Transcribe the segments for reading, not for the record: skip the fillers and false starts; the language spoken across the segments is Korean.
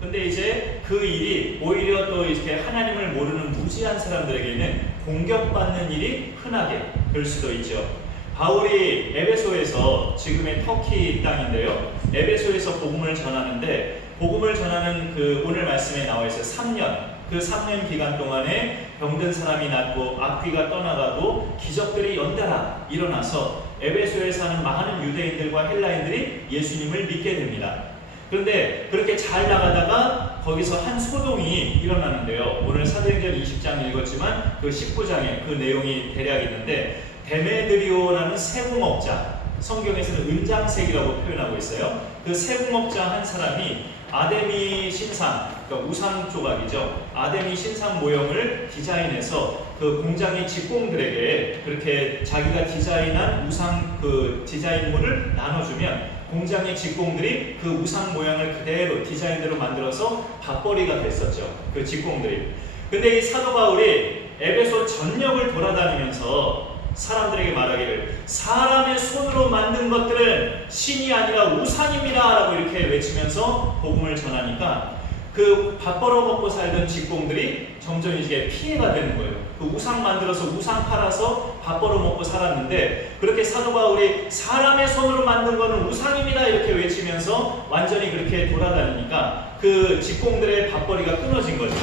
근데 이제 그 일이 오히려 또 이렇게 하나님을 모르는 무지한 사람들에게는 공격받는 일이 흔하게 될 수도 있죠. 바울이 에베소에서, 지금의 터키 땅인데요, 에베소에서 복음을 전하는데, 복음을 전하는 그 오늘 말씀에 나와 있어요. 3년. 그 3년 기간 동안에 병든 사람이 낫고 악귀가 떠나가고 기적들이 연달아 일어나서 에베소에 사는 많은 유대인들과 헬라인들이 예수님을 믿게 됩니다. 그런데 그렇게 잘 나가다가 거기서 한 소동이 일어나는데요. 오늘 사도행전 20장 읽었지만 그 19장에 그 내용이 대략 있는데, 데메드리오라는 세공업자, 성경에서는 은장색이라고 표현하고 있어요. 그 세공업자 한 사람이 아데미 신상, 그러니까 우상 조각이죠. 아데미 신상 모형을 디자인해서 그 공장의 직공들에게 그렇게 자기가 디자인한 우상 그 디자인물을 나눠주면 공장의 직공들이 그 우상 모양을 그대로 디자인대로 만들어서 밥벌이가 됐었죠. 그 직공들이. 근데 이 사도 바울이 에베소 전역을 돌아다니면서 사람들에게 말하기를, 사람의 손으로 만든 것들은 신이 아니라 우상입니다 라고 이렇게 외치면서 복음을 전하니까 그 밥 벌어먹고 살던 직공들이 점점 이제 피해가 되는 거예요. 그 우상 만들어서 우상 팔아서 밥 벌어먹고 살았는데, 그렇게 사도 바울이 사람의 손으로 만든 거는 우상입니다 이렇게 외치면서 완전히 그렇게 돌아다니니까 그 직공들의 밥벌이가 끊어진 거죠.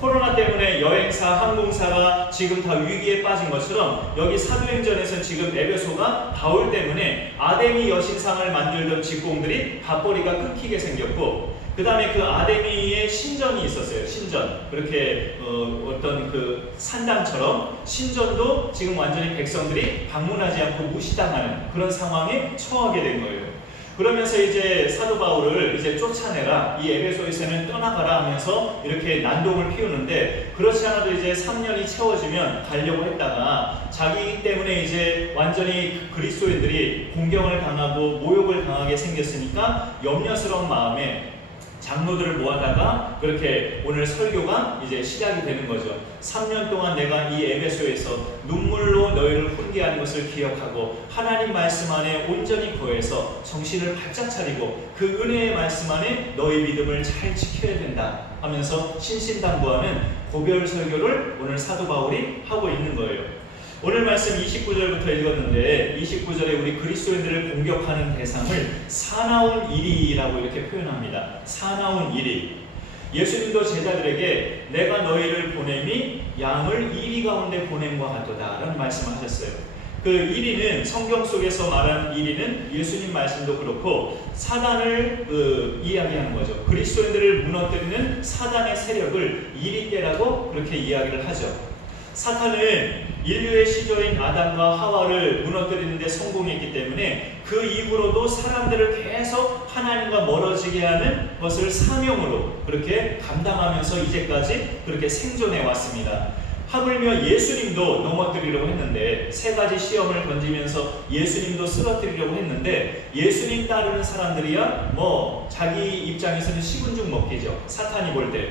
코로나 때문에 여행사, 항공사가 지금 다 위기에 빠진 것처럼 여기 사도행전에서는 지금 에베소가 바울 때문에 아데미 여신상을 만들던 직공들이 밥벌이가 끊기게 생겼고, 그 다음에 그 아데미의 신전이 있었어요. 신전. 그렇게 어떤 그 산당처럼 신전도 지금 완전히 백성들이 방문하지 않고 무시당하는 그런 상황에 처하게 된 거예요. 그러면서 이제 사도 바울을 이제 쫓아내라, 이 에베소에서는 떠나가라 하면서 이렇게 난동을 피우는데, 그렇지 않아도 이제 3년이 채워지면 가려고 했다가 자기 때문에 이제 완전히 그리스도인들이 공경을 당하고 모욕을 당하게 생겼으니까 염려스러운 마음에 장로들을 모아다가 그렇게 오늘 설교가 이제 시작이 되는 거죠. 3년 동안 내가 이 에베소에서 눈물로 너희를 훈계한 것을 기억하고 하나님 말씀 안에 온전히 거해서 정신을 바짝 차리고 그 은혜의 말씀 안에 너희 믿음을 잘 지켜야 된다 하면서 신신당부하는 고별 설교를 오늘 사도 바울이 하고 있는 거예요. 오늘 말씀 29절부터 읽었는데, 29절에 우리 그리스도인들을 공격하는 대상을 사나운 이리라고 이렇게 표현합니다. 사나운 이리. 예수님도 제자들에게 내가 너희를 보냄이 양을 이리 가운데 보냄과 같도다 라는 말씀을 하셨어요. 그 이리는, 성경 속에서 말하는 이리는 예수님 말씀도 그렇고 사단을 이야기하는 거죠. 그리스도인들을 무너뜨리는 사단의 세력을 이리떼라고 그렇게 이야기를 하죠. 사탄은 인류의 시조인 아담과 하와를 무너뜨리는 데 성공했기 때문에 그 이후로도 사람들을 계속 하나님과 멀어지게 하는 것을 사명으로 그렇게 감당하면서 이제까지 그렇게 생존해 왔습니다. 하물며 예수님도 넘어뜨리려고 했는데, 세 가지 시험을 던지면서 예수님도 쓰러뜨리려고 했는데, 예수님 따르는 사람들이야 자기 입장에서는 식은 죽 먹기죠. 사탄이 볼 때.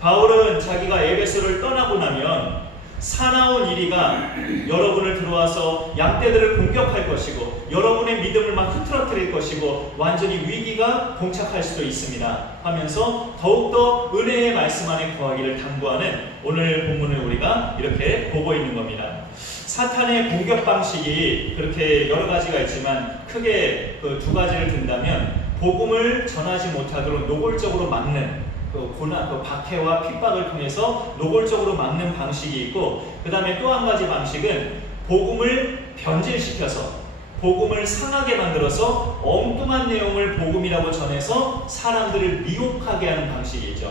바울은 자기가 에베소를 떠나고 나면 사나운 이리가 여러분을 들어와서 양떼들을 공격할 것이고 여러분의 믿음을 막 흐트러뜨릴 것이고 완전히 위기가 봉착할 수도 있습니다 하면서 더욱더 은혜의 말씀 안에 거하기를 당부하는 오늘 본문을 우리가 이렇게 보고 있는 겁니다. 사탄의 공격 방식이 그렇게 여러 가지가 있지만 크게 그 두 가지를 든다면, 복음을 전하지 못하도록 노골적으로 막는 고난, 박해와 핍박을 통해서 노골적으로 막는 방식이 있고, 그 다음에 또 한 가지 방식은 복음을 변질시켜서 복음을 상하게 만들어서 엉뚱한 내용을 복음이라고 전해서 사람들을 미혹하게 하는 방식이 있죠.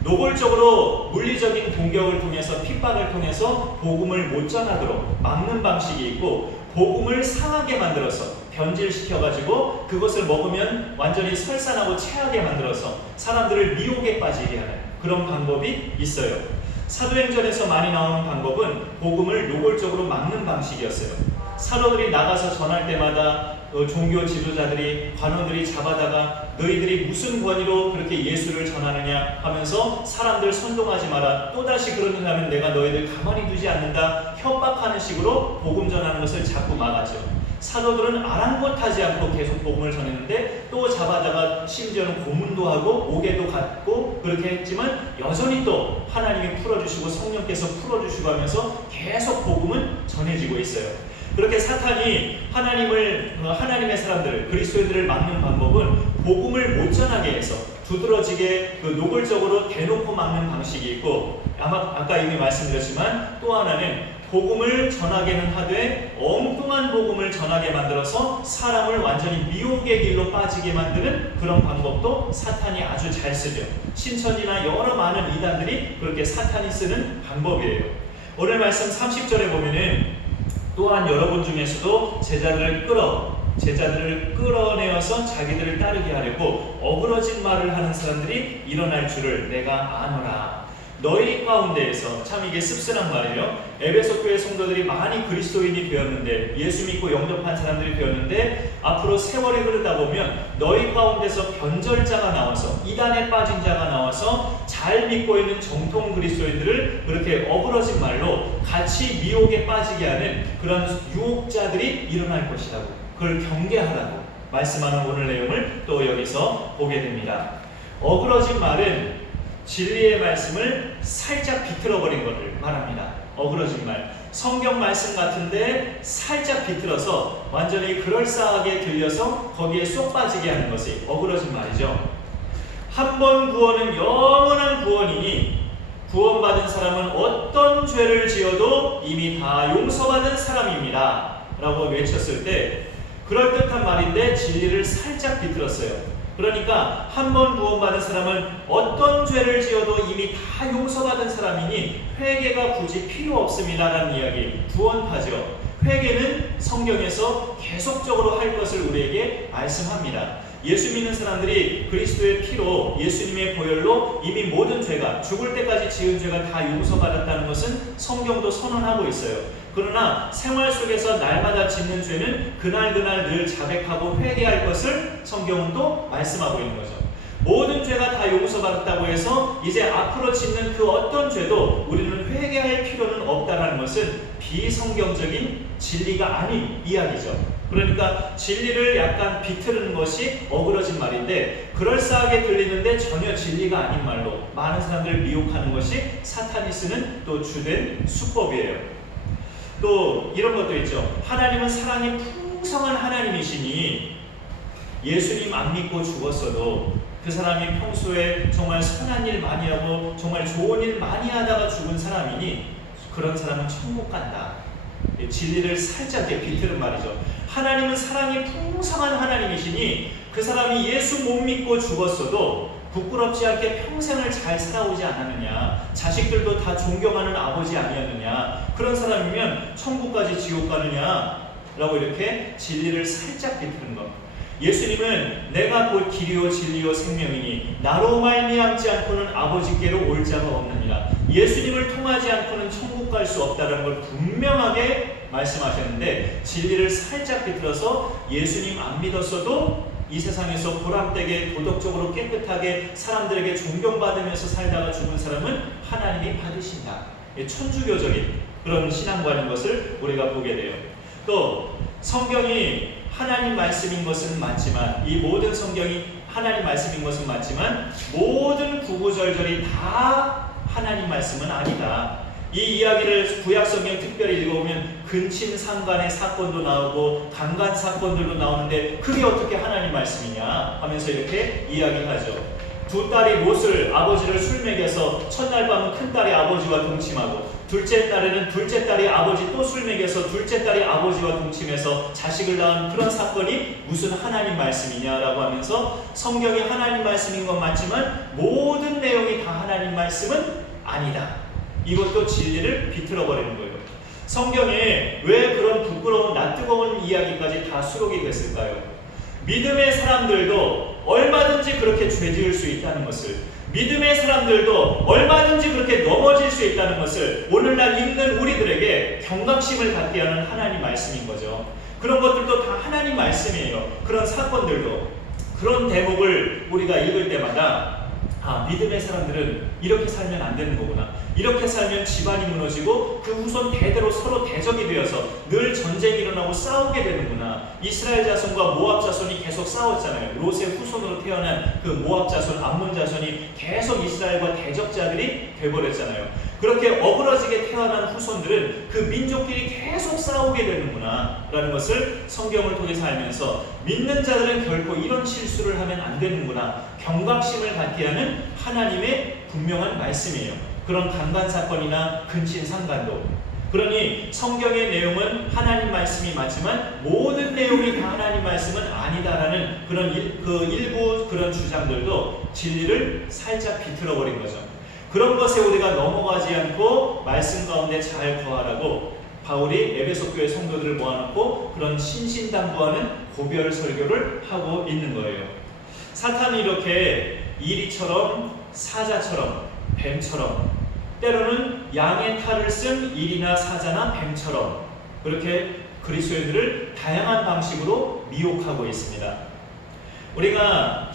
노골적으로 물리적인 공격을 통해서 핍박을 통해서 복음을 못 전하도록 막는 방식이 있고, 복음을 상하게 만들어서 변질시켜가지고 그것을 먹으면 완전히 설산하고 체하게 만들어서 사람들을 미혹에 빠지게 하는 그런 방법이 있어요. 사도행전에서 많이 나오는 방법은 복음을 노골적으로 막는 방식이었어요. 사도들이 나가서 전할 때마다 종교 지도자들이, 관원들이 잡아다가 너희들이 무슨 권위로 그렇게 예수를 전하느냐 하면서 사람들 선동하지 마라, 또다시 그러는다면 내가 너희들 가만히 두지 않는다, 협박하는 식으로 복음 전하는 것을 자꾸 막았죠. 사도들은 아랑곳하지 않고 계속 복음을 전했는데 또 잡아다가 심지어는 고문도 하고 옥에도 갔고 그렇게 했지만 여전히 또 하나님이 풀어주시고 성령께서 풀어주시고 하면서 계속 복음은 전해지고 있어요. 그렇게 사탄이 하나님의 사람들을, 그리스도인들을 막는 방법은 복음을 못 전하게 해서 두드러지게 노골적으로 대놓고 막는 방식이 있고, 아까 이미 말씀드렸지만 또 하나는 복음을 전하게는 하되 엉뚱한 복음을 전하게 만들어서 사람을 완전히 미혹의 길로 빠지게 만드는 그런 방법도 사탄이 아주 잘 쓰죠. 신천지나 여러 많은 이단들이 그렇게 사탄이 쓰는 방법이에요. 오늘 말씀 30절에 보면은 또한 여러분 중에서도 제자들을 끌어내어서 자기들을 따르게 하려고 어그러진 말을 하는 사람들이 일어날 줄을 내가 아노라. 너희 가운데에서, 참 이게 씁쓸한 말이에요. 에베소 교회 성도들이 많이 그리스도인이 되었는데, 예수 믿고 영접한 사람들이 되었는데, 앞으로 세월이 흐르다 보면 너희 가운데서 변절자가 나와서, 이단에 빠진 자가 나와서 잘 믿고 있는 정통 그리스도인들을 그렇게 어그러진 말로 같이 미혹에 빠지게 하는 그런 유혹자들이 일어날 것이라고, 그걸 경계하라고 말씀하는 오늘 내용을 또 여기서 보게 됩니다. 어그러진 말은 진리의 말씀을 살짝 비틀어버린 것을 말합니다. 어그러진 말, 성경 말씀 같은데 살짝 비틀어서 완전히 그럴싸하게 들려서 거기에 쏙 빠지게 하는 것이 어그러진 말이죠. 한 번 구원은 영원한 구원이니 구원받은 사람은 어떤 죄를 지어도 이미 다 용서받은 사람입니다 라고 외쳤을 때 그럴듯한 말인데 진리를 살짝 비틀었어요. 그러니까 한 번 구원받은 사람은 어떤 죄를 지어도 이미 다 용서받은 사람이니 회개가 굳이 필요 없습니다라는 이야기, 구원파죠. 회개는 성경에서 계속적으로 할 것을 우리에게 말씀합니다. 예수 믿는 사람들이 그리스도의 피로, 예수님의 보혈로 이미 모든 죄가, 죽을 때까지 지은 죄가 다 용서받았다는 것은 성경도 선언하고 있어요. 그러나 생활 속에서 날마다 짓는 죄는 그날그날 늘 자백하고 회개할 것을 성경은 또 말씀하고 있는 거죠. 모든 죄가 다 용서받았다고 해서 이제 앞으로 짓는 그 어떤 죄도 우리는 회개할 필요는 없다는 것은 비성경적인 진리가 아닌 이야기죠. 그러니까 진리를 약간 비틀는 것이 어그러진 말인데 그럴싸하게 들리는데 전혀 진리가 아닌 말로 많은 사람들을 미혹하는 것이 사탄이 쓰는 또 주된 수법이에요. 또 이런 것도 있죠. 하나님은 사랑이 풍성한 하나님이시니 예수님 안 믿고 죽었어도 그 사람이 평소에 정말 선한 일 많이 하고 정말 좋은 일 많이 하다가 죽은 사람이니 그런 사람은 천국 간다. 진리를 살짝 비틀은 말이죠. 하나님은 사랑이 풍성한 하나님이시니 그 사람이 예수 못 믿고 죽었어도 부끄럽지 않게 평생을 잘 살아오지 않았느냐, 자식들도 다 존경하는 아버지 아니었느냐, 그런 사람이면 천국까지 지옥 가느냐 라고 이렇게 진리를 살짝 비트는 것. 예수님은 내가 곧 길이요 진리요 생명이니 나로 말미암지 않고는 아버지께로 올 자가 없느니라. 예수님을 통하지 않고는 천국 갈 수 없다는 걸 분명하게 말씀하셨는데 진리를 살짝 비틀어서 예수님 안 믿었어도 이 세상에서 보람되게 도덕적으로 깨끗하게 사람들에게 존경받으면서 살다가 죽은 사람은 하나님이 받으신다. 천주교적인 그런 신앙관인 것을 우리가 보게 돼요. 또 성경이 하나님 말씀인 것은 맞지만 이 모든 성경이 하나님 말씀인 것은 맞지만 모든 구구절절이 다 하나님 말씀은 아니다. 이 이야기를 구약성경 특별히 읽어보면 근친상간의 사건도 나오고 강간 사건들도 나오는데 그게 어떻게 하나님 말씀이냐 하면서 이렇게 이야기하죠. 두 딸이 롯을 아버지를 술 먹여서 첫날 밤은 큰딸이 아버지와 동침하고 둘째 날에는 둘째 딸이 아버지 또 술 먹여서 둘째 딸이 아버지와 동침해서 자식을 낳은 그런 사건이 무슨 하나님 말씀이냐라고 하면서 성경이 하나님 말씀인 건 맞지만 모든 내용이 다 하나님 말씀은 아니다. 이것도 진리를 비틀어버리는 거예요. 성경에 왜 그런 부끄러운 낯뜨거운 이야기까지 다 수록이 됐을까요? 믿음의 사람들도 얼마든지 그렇게 죄지을 수 있다는 것을, 믿음의 사람들도 얼마든지 그렇게 넘어질 수 있다는 것을 오늘날 읽는 우리들에게 경각심을 갖게 하는 하나님 말씀인 거죠. 그런 것들도 다 하나님 말씀이에요. 그런 사건들도, 그런 대목을 우리가 읽을 때마다 아, 믿음의 사람들은 이렇게 살면 안 되는 거구나. 이렇게 살면 집안이 무너지고 그 후손 대대로 서로 대적이 되어서 늘 전쟁이 일어나고 싸우게 되는구나. 이스라엘 자손과 모압 자손이 계속 싸웠잖아요. 롯의 후손으로 태어난 그 모압 자손, 암몬 자손이 계속 이스라엘과 대적자들이 돼버렸잖아요. 그렇게 어그러지게 태어난 후손들은 그 민족끼리 계속 싸우게 되는구나 라는 것을 성경을 통해서 알면서, 믿는 자들은 결코 이런 실수를 하면 안 되는구나, 경각심을 갖게 하는 하나님의 분명한 말씀이에요. 그런 강간 사건이나 근친 상간도. 그러니 성경의 내용은 하나님 말씀이 맞지만 모든 내용이 다 하나님 말씀은 아니다라는 그런 일부 그런 주장들도 진리를 살짝 비틀어버린 거죠. 그런 것에 우리가 넘어가지 않고 말씀 가운데 잘 거하라고 바울이 에베소 교회 성도들을 모아놓고 그런 신신당부하는 고별 설교를 하고 있는 거예요. 사탄이 이렇게 이리처럼 사자처럼 뱀처럼, 때로는 양의 탈을 쓴 일이나 사자나 뱀처럼 그렇게 그리스도인들을 다양한 방식으로 미혹하고 있습니다. 우리가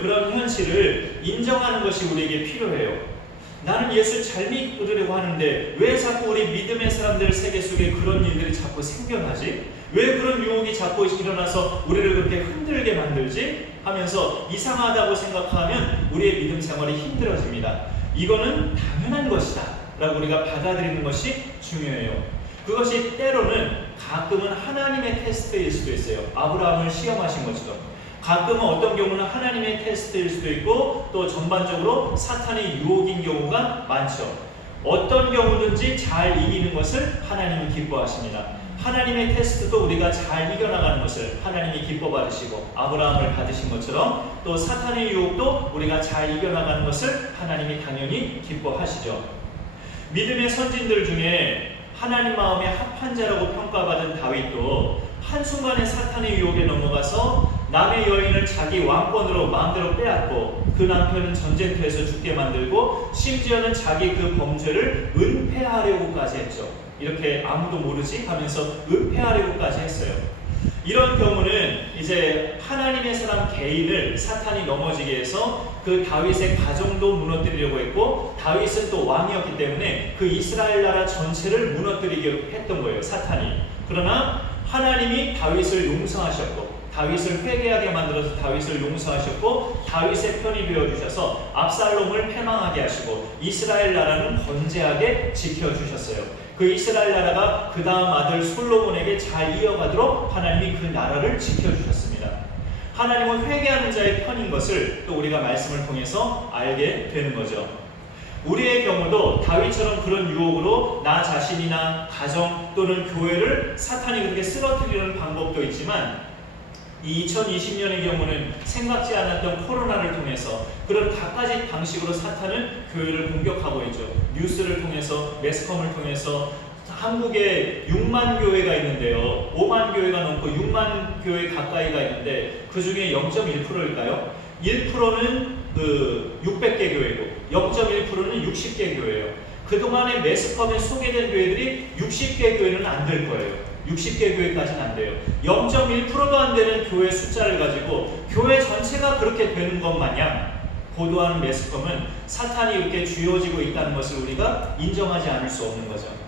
그런 현실을 인정하는 것이 우리에게 필요해요. 나는 예수 잘 믿으려고 하는데 왜 자꾸 우리 믿음의 사람들 세계 속에 그런 일들이 자꾸 생겨나지? 왜 그런 유혹이 자꾸 일어나서 우리를 그렇게 흔들게 만들지? 하면서 이상하다고 생각하면 우리의 믿음 생활이 힘들어집니다. 이거는 당연한 것이다 라고 우리가 받아들이는 것이 중요해요. 그것이 때로는 가끔은 하나님의 테스트일 수도 있어요. 아브라함을 시험하신 것처럼. 가끔은 어떤 경우는 하나님의 테스트일 수도 있고 또 전반적으로 사탄의 유혹인 경우가 많죠. 어떤 경우든지 잘 이기는 것을 하나님은 기뻐하십니다. 하나님의 테스트도 우리가 잘 이겨나가는 것을 하나님이 기뻐 받으시고, 아브라함을 받으신 것처럼 또 사탄의 유혹도 우리가 잘 이겨나가는 것을 하나님이 당연히 기뻐하시죠. 믿음의 선진들 중에 하나님 마음에 합한 자라고 평가받은 다윗도 한순간에 사탄의 유혹에 넘어가서 남의 여인을 자기 왕권으로 마음대로 빼앗고 그 남편은 전쟁터에서 죽게 만들고 심지어는 자기 그 범죄를 은폐하려고까지 했죠. 이렇게 아무도 모르지 하면서 은폐하려고까지 했어요. 이런 경우는 이제 하나님의 사람 개인을 사탄이 넘어지게 해서 그 다윗의 가정도 무너뜨리려고 했고, 다윗은 또 왕이었기 때문에 그 이스라엘 나라 전체를 무너뜨리게 했던 거예요, 사탄이. 그러나 하나님이 다윗을 용서하셨고 다윗을 회개하게 만들어서 다윗을 용서하셨고 다윗의 편이 되어주셔서 압살롬을 패망하게 하시고 이스라엘 나라는 건재하게 지켜주셨어요. 그 이스라엘 나라가 그 다음 아들 솔로몬에게 잘 이어가도록 하나님이 그 나라를 지켜주셨습니다. 하나님은 회개하는 자의 편인 것을 또 우리가 말씀을 통해서 알게 되는 거죠. 우리의 경우도 다윗처럼 그런 유혹으로 나 자신이나 가정 또는 교회를 사탄이 그렇게 쓰러뜨리는 방법도 있지만, 이 2020년의 경우는 생각지 않았던 코로나를 통해서 그런 갖가지 방식으로 사탄은 교회를 공격하고 있죠. 뉴스를 통해서, 매스컴을 통해서. 한국에 6만 교회가 있는데요, 5만 교회가 넘고 6만 교회 가까이가 있는데 그 중에 0.1%일까요? 1%는 그 600개 교회고 0.1%는 60개 교회예요. 그동안에 매스컴에 소개된 교회들이 60개 교회는 안 될 거예요. 60개 교회까지는 안 돼요. 0.1%도 안 되는 교회 숫자를 가지고 교회 전체가 그렇게 되는 것 마냥 보도하는 매스컴은 사탄이 이렇게 쥐어지고 있다는 것을 우리가 인정하지 않을 수 없는 거죠.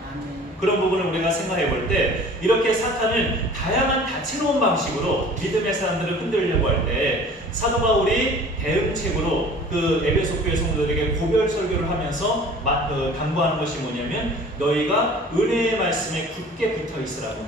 그런 부분을 우리가 생각해 볼 때 이렇게 사탄은 다양한 다채로운 방식으로 믿음의 사람들을 흔들려고 할 때 사도 바울이 대응책으로 그 에베소 교회 성도들에게 고별 설교를 하면서 당부하는 것이 뭐냐면 너희가 은혜의 말씀에 굳게 붙어 있으라고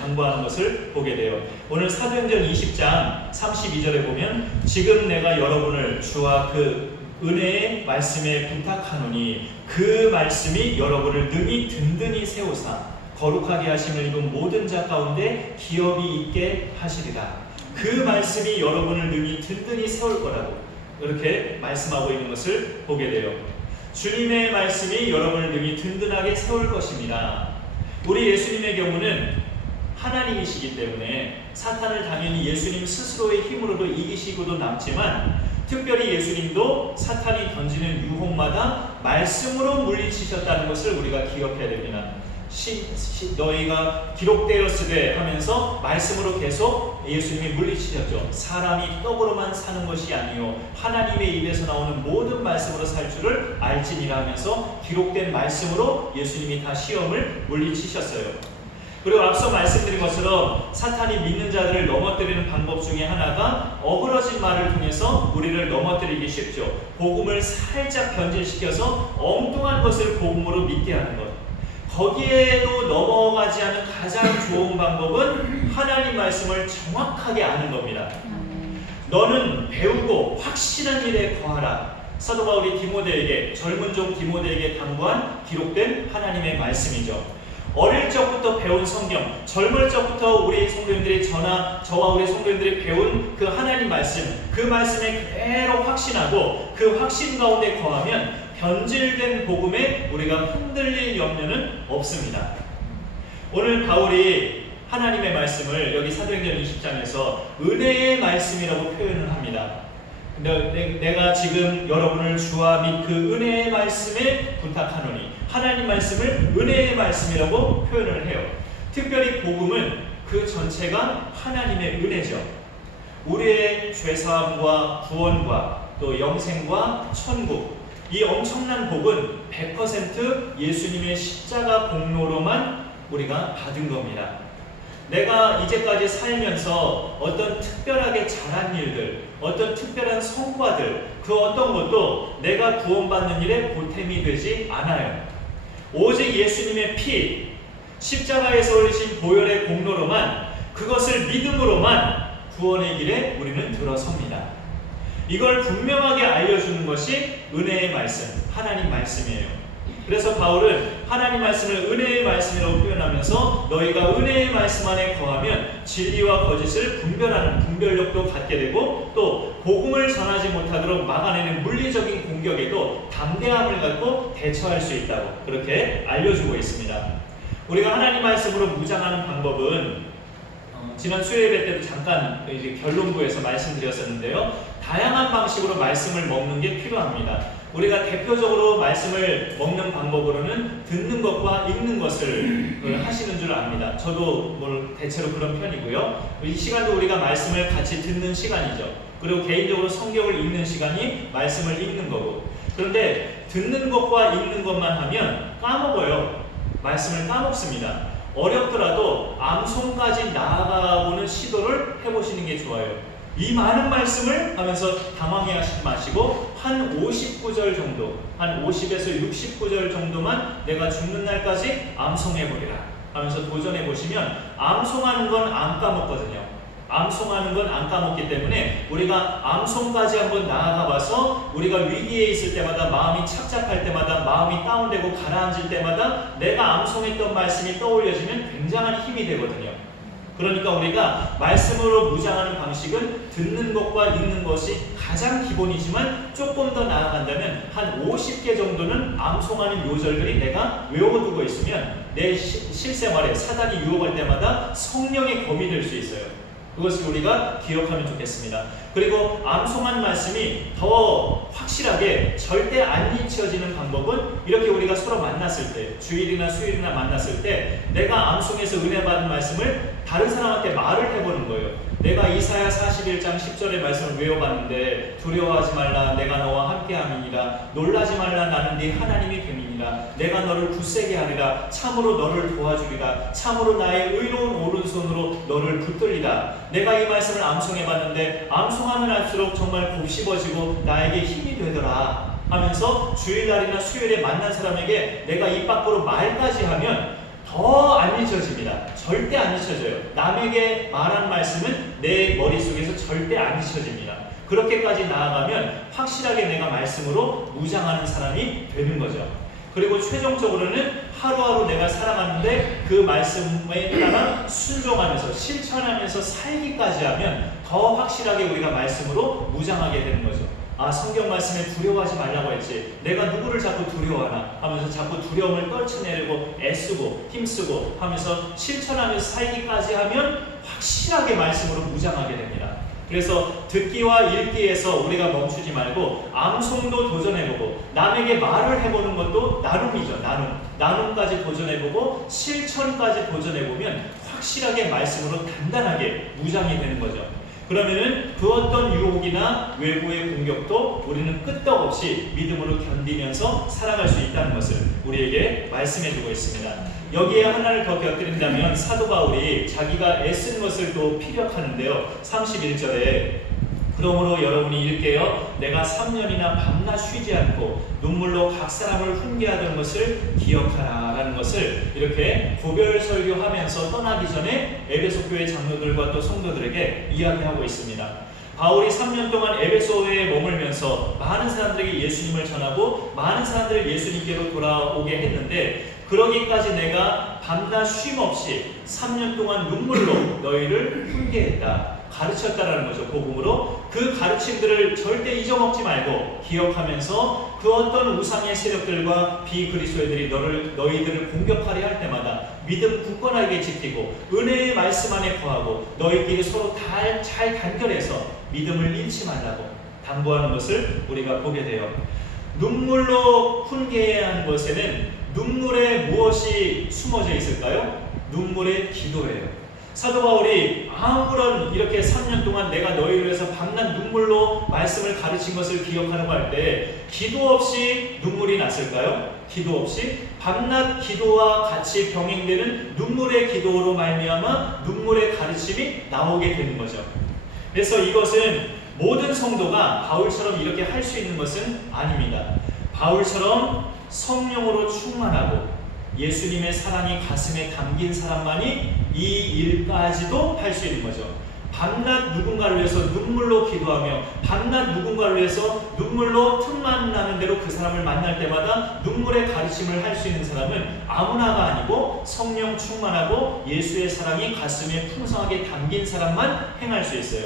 당부하는 것을 보게 돼요. 오늘 사도행전 20장 32절에 보면 지금 내가 여러분을 주와 그 은혜의 말씀에 부탁하노니 그 말씀이 여러분을 능히 든든히 세우사 거룩하게 하심을 입은 모든 자 가운데 기업이 있게 하시리라. 그 말씀이 여러분을 능히 든든히 세울 거라고 이렇게 말씀하고 있는 것을 보게 돼요. 주님의 말씀이 여러분을 능히 든든하게 세울 것입니다. 우리 예수님의 경우는 하나님이시기 때문에 사탄을 당연히 예수님 스스로의 힘으로도 이기시고도 남지만 특별히 예수님도 사탄이 던지는 유혹마다 말씀으로 물리치셨다는 것을 우리가 기억해야 됩니다. 너희가 기록되었으되 하면서 말씀으로 계속 예수님이 물리치셨죠. 사람이 떡으로만 사는 것이 아니요 하나님의 입에서 나오는 모든 말씀으로 살 줄을 알지니라 하면서 기록된 말씀으로 예수님이 다 시험을 물리치셨어요. 그리고 앞서 말씀드린 것처럼 사탄이 믿는 자들을 넘어뜨리는 방법 중에 하나가 어그러진 말을 통해서 우리를 넘어뜨리기 쉽죠. 복음을 살짝 변질시켜서 엉뚱한 것을 복음으로 믿게 하는 것. 거기에도 넘어가지 않은 가장 좋은 방법은 하나님 말씀을 정확하게 아는 겁니다. 너는 배우고 확실한 일에 거하라. 사도 바울이 디모데에게, 젊은 종 디모데에게 당부한 기록된 하나님의 말씀이죠. 어릴 적부터 배운 성경, 젊을 적부터 우리 성도님들이 저와 우리 성도님들이 배운 그 하나님 말씀, 그 말씀에 그대로 확신하고 그 확신 가운데 거하면 변질된 복음에 우리가 흔들릴 염려는 없습니다. 오늘 바울이 하나님의 말씀을 여기 사도행전 20장에서 은혜의 말씀이라고 표현을 합니다. 내가 지금 여러분을 주와 및 그 은혜의 말씀에 부탁하노니, 하나님 말씀을 은혜의 말씀이라고 표현을 해요. 특별히 복음은 그 전체가 하나님의 은혜죠. 우리의 죄사함과 구원과 또 영생과 천국, 이 엄청난 복은 100% 예수님의 십자가 공로로만 우리가 받은 겁니다. 내가 이제까지 살면서 어떤 특별하게 잘한 일들, 어떤 특별한 성과들, 그 어떤 것도 내가 구원받는 일에 보탬이 되지 않아요. 오직 예수님의 피, 십자가에서 흘리신 보혈의 공로로만, 그것을 믿음으로만 구원의 길에 우리는 들어섭니다. 이걸 분명하게 알려주는 것이 은혜의 말씀, 하나님 말씀이에요. 그래서 바울은 하나님 말씀을 은혜의 말씀이라고 표현하면서 너희가 은혜의 말씀 안에 거하면 진리와 거짓을 분별하는 분별력도 갖게 되고, 또 복음을 전하지 못하도록 막아내는 물리적인 공격에도 담대함을 갖고 대처할 수 있다고 그렇게 알려주고 있습니다. 우리가 하나님 말씀으로 무장하는 방법은 지난 수요예배 때도 잠깐 이제 결론부에서 말씀드렸었는데요. 다양한 방식으로 말씀을 먹는 게 필요합니다. 우리가 대표적으로 말씀을 먹는 방법으로는 듣는 것과 읽는 것을 하시는 줄 압니다. 저도 대체로 그런 편이고요. 이 시간도 우리가 말씀을 같이 듣는 시간이죠. 그리고 개인적으로 성경을 읽는 시간이 말씀을 읽는 거고. 그런데 듣는 것과 읽는 것만 하면 까먹어요. 말씀을 까먹습니다. 어렵더라도 암송까지 나아가보는 시도를 해보시는 게 좋아요. 이 많은 말씀을 하면서 당황해하지 마시고 한 50구절 정도, 한 50에서 60구절 정도만 내가 죽는 날까지 암송해보리라 하면서 도전해보시면 암송하는 건 안 까먹거든요. 암송하는 건 안 까먹기 때문에 우리가 암송까지 한번 나아가봐서 우리가 위기에 있을 때마다, 마음이 착잡할 때마다, 마음이 다운되고 가라앉을 때마다 내가 암송했던 말씀이 떠올려지면 굉장한 힘이 되거든요. 그러니까 우리가 말씀으로 무장하는 방식은 듣는 것과 읽는 것이 가장 기본이지만 조금 더 나아간다면 한 50개 정도는 암송하는 요절들이 내가 외워두고 있으면 내 실생활에 사단이 유혹할 때마다 성령의 검이 될 수 있어요. 그것을 우리가 기억하면 좋겠습니다. 그리고 암송한 말씀이 더 확실하게 절대 안 잊혀지는 방법은 이렇게 우리가 서로 만났을 때, 주일이나 수요일이나 만났을 때 내가 암송해서 은혜 받은 말씀을 다른 사람한테 말을 해보는 거예요. 내가 이사야 41장 10절의 말씀을 외워봤는데 두려워하지 말라 내가 너와 함께함이니라 놀라지 말라 나는 네 하나님이 됨이니라 내가 너를 굳세게 하리라 참으로 너를 도와주리라 참으로 나의 의로운 오른손으로 너를 붙들리라. 내가 이 말씀을 암송해봤는데 암송하면 할수록 정말 곱씹어지고 나에게 힘이 되더라 하면서 주일날이나 수요일에 만난 사람에게 내가 입 밖으로 말까지 하면 더 안 잊혀집니다. 절대 안 잊혀져요. 남에게 말한 말씀은 내 머릿속에서 절대 안 잊혀집니다. 그렇게까지 나아가면 확실하게 내가 말씀으로 무장하는 사람이 되는 거죠. 그리고 최종적으로는 하루하루 내가 살아가는데 그 말씀에 따라 순종하면서 실천하면서 살기까지 하면 더 확실하게 우리가 말씀으로 무장하게 되는 거죠. 아, 성경 말씀에 두려워하지 말라고 했지. 내가 누구를 자꾸 두려워하나 하면서 자꾸 두려움을 떨쳐내려고 애쓰고 힘쓰고 하면서 실천하면서 살기까지 하면 확실하게 말씀으로 무장하게 됩니다. 그래서 듣기와 읽기에서 우리가 멈추지 말고 암송도 도전해보고 남에게 말을 해보는 것도 나눔이죠. 나눔까지 도전해보고 실천까지 도전해보면 확실하게 말씀으로 단단하게 무장이 되는 거죠. 그러면은 그 어떤 유혹이나 외부의 공격도 우리는 끄떡없이 믿음으로 견디면서 살아갈 수 있다는 것을 우리에게 말씀해주고 있습니다. 여기에 하나를 더 곁들인다면 사도 바울이 자기가 애쓴 것을 또 피력하는데요. 31절에 그러므로 여러분이 읽게요. 내가 3년이나 밤낮 쉬지 않고 눈물로 각 사람을 훈계하던 것을 기억하라 라는 것을 이렇게 고별 설교하면서 떠나기 전에 에베소 교회 장로들과 또 성도들에게 이야기하고 있습니다. 바울이 3년 동안 에베소에 머물면서 많은 사람들에게 예수님을 전하고 많은 사람들을 예수님께로 돌아오게 했는데 그러기까지 내가 밤낮 쉼 없이 3년 동안 눈물로 너희를 훈계했다. 가르쳤다라는 거죠. 복음으로 그 가르침들을 절대 잊어먹지 말고 기억하면서 그 어떤 우상의 세력들과 비그리스도인들이 너희들을 공격하려 할 때마다 믿음 굳건하게 지키고 은혜의 말씀 안에 거하고 너희끼리 서로 잘 단결해서 믿음을 잃지 말라고 당부하는 것을 우리가 보게 돼요. 눈물로 훈계해야 하는 것에는 눈물에 무엇이 숨어져 있을까요? 눈물의 기도예요. 사도 바울이 아무런 이렇게 3년 동안 내가 너희를 위해서 밤낮 눈물로 말씀을 가르친 것을 기억하라고 할 때 기도 없이 눈물이 났을까요? 기도 없이 밤낮 기도와 같이 병행되는 눈물의 기도로 말미암아 눈물의 가르침이 나오게 되는 거죠. 그래서 이것은 모든 성도가 바울처럼 이렇게 할 수 있는 것은 아닙니다. 바울처럼 성령으로 충만하고 예수님의 사랑이 가슴에 담긴 사람만이 이 일까지도 할 수 있는 거죠. 밤낮 누군가를 위해서 눈물로 기도하며 밤낮 누군가를 위해서 눈물로 틈만 나는 대로 그 사람을 만날 때마다 눈물의 가르침을 할 수 있는 사람은 아무나가 아니고 성령 충만하고 예수의 사랑이 가슴에 풍성하게 담긴 사람만 행할 수 있어요.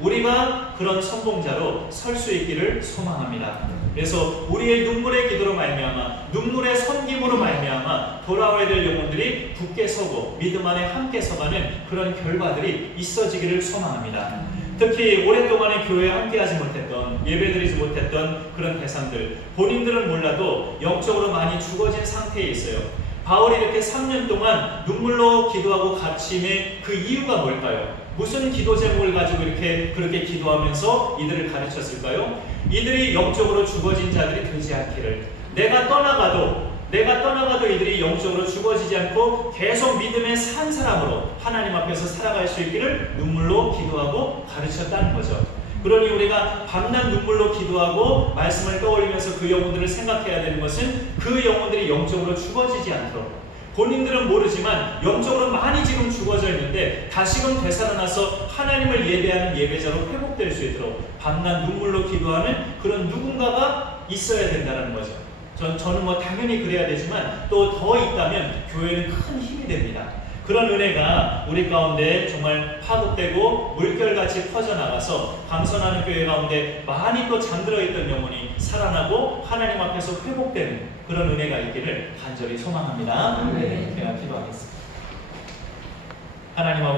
우리가 그런 선봉자로 설 수 있기를 소망합니다. 그래서 우리의 눈물의 기도로 말미암아 눈물의 섬김으로 말미암아 돌아와야 될 영혼들이 굳게 서고 믿음 안에 함께 서가는 그런 결과들이 있어지기를 소망합니다. 특히 오랫동안에 교회에 함께하지 못했던 예배드리지 못했던 그런 대상들 본인들은 몰라도 영적으로 많이 죽어진 상태에 있어요. 바울이 이렇게 3년 동안 눈물로 기도하고 가르침의 그 이유가 뭘까요? 무슨 기도 제목을 가지고 그렇게 기도하면서 이들을 가르쳤을까요? 이들이 영적으로 죽어진 자들이 되지 않기를 내가 떠나가도 이들이 영적으로 죽어지지 않고 계속 믿음의 산 사람으로 하나님 앞에서 살아갈 수 있기를 눈물로 기도하고 가르쳤다는 거죠. 그러니 우리가 밤낮 눈물로 기도하고 말씀을 떠올리면서 그 영혼들을 생각해야 되는 것은 그 영혼들이 영적으로 죽어지지 않도록 본인들은 모르지만 영적으로 많이 지금 죽어져 있는데 다시금 되살아나서 하나님을 예배하는 예배자로 회복될 수 있도록 밤낮 눈물로 기도하는 그런 누군가가 있어야 된다는 거죠. 저는 당연히 그래야 되지만 또 더 있다면 교회는 큰 힘이 됩니다. 그런 은혜가 우리 가운데 정말 파급되고 물결같이 퍼져나가서 강선하는 교회 가운데 많이 또 잠들어 있던 영혼이 살아나고 하나님 앞에서 회복되는 그런 은혜가 있기를 간절히 소망합니다. 제가 기도하겠습니다. 하나님 아버지